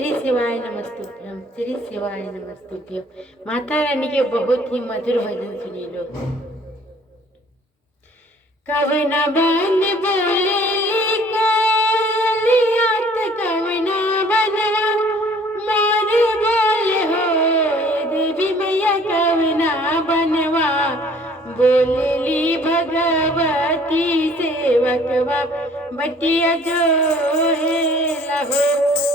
श्री शिवाय नमस्तुभ्यम, श्री शिवाय नमस्तुभ्यम। माता रानी के बहुत ही मधुर भजन सुनी लो। कवना बन बोले कोयलियात, कवना बनवा मोर बोले हो। ये देवी मैया कवना बनवा बोलेली भगवती सेवकवा बटिया जो है लहो।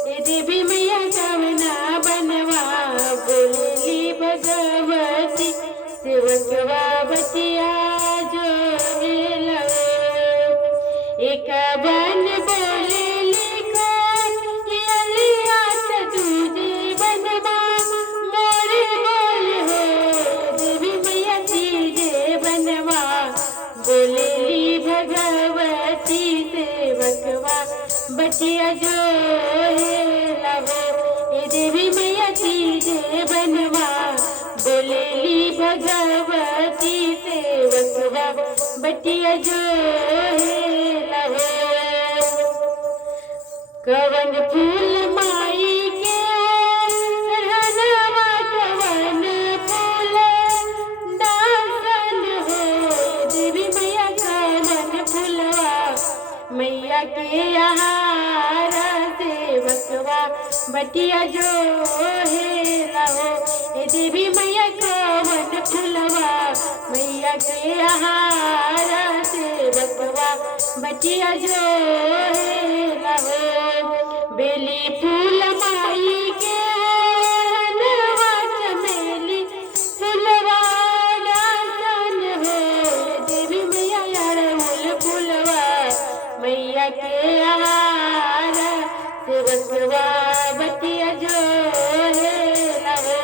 ये देवी मैया कवना बनवा बोलेली भगवती सेवकवा बटिया जो है लहो। एक बन बोलेली कोयलियात, दूजे बनवा मोर बोले हो। देवी मैया तीजे बनवा बोलेली भगवती सेवकवा बटिया जो है लहो। ये देवी मैया तीजे बनवा बोलेली भगवती सेवकवा बटिया जो है लहो। कवन फूल माई के रहनवा, कवन फूल दासन हो। देवी मैया कवन फूलवा मैया के आहार सेवकवा बटिया जो है लहो। ये देवी मैया कवन फूलवा मैया के आहार सेवकवा बटिया जो है लहो। बेली फूल माई के हनवा, चमेली फूलवा दासन हो। देवी मैया अड़हुल फूलवा मैया के आहार सेवकवा बटिया जो है लहो।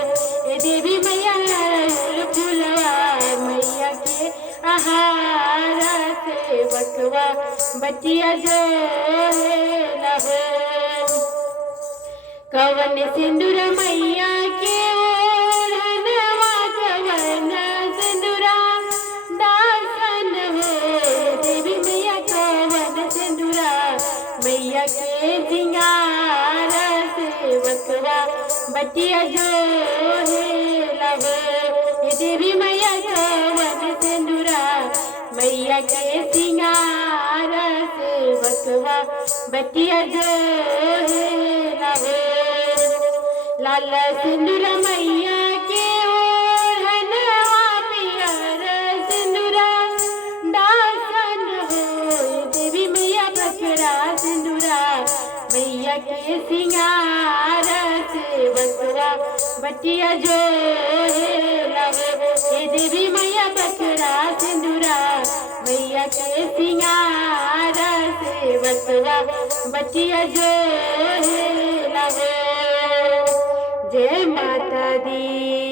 ये देवी मैया अड़हुल फूलवा मैया के आहार सेवकवा बटिया जो है लहो। कवन सिंदूर मैया के ओढ़नवा, कवन सिंदूरा दासन हो। देवी मैया कवन सिंदूरा मैया के सिंगार सेवकवा बटिया जो है लहो। ये देवी मैया कवन सिंदूरा मैया के सिंगार सेवकवा बटिया जो है लहो। लाल सिंदूर मैया के ओढ़नवा, पियर सिंदूरा दासन हो। देवी मैया बकरा सिंदूरा मैया के सिंगार सेवकवा बटिया जो है लहो। ये देवी मैया बकरा सिंदूरा मैया के सिंगार सेवकवा बटिया जो है लहो। जय माता दी।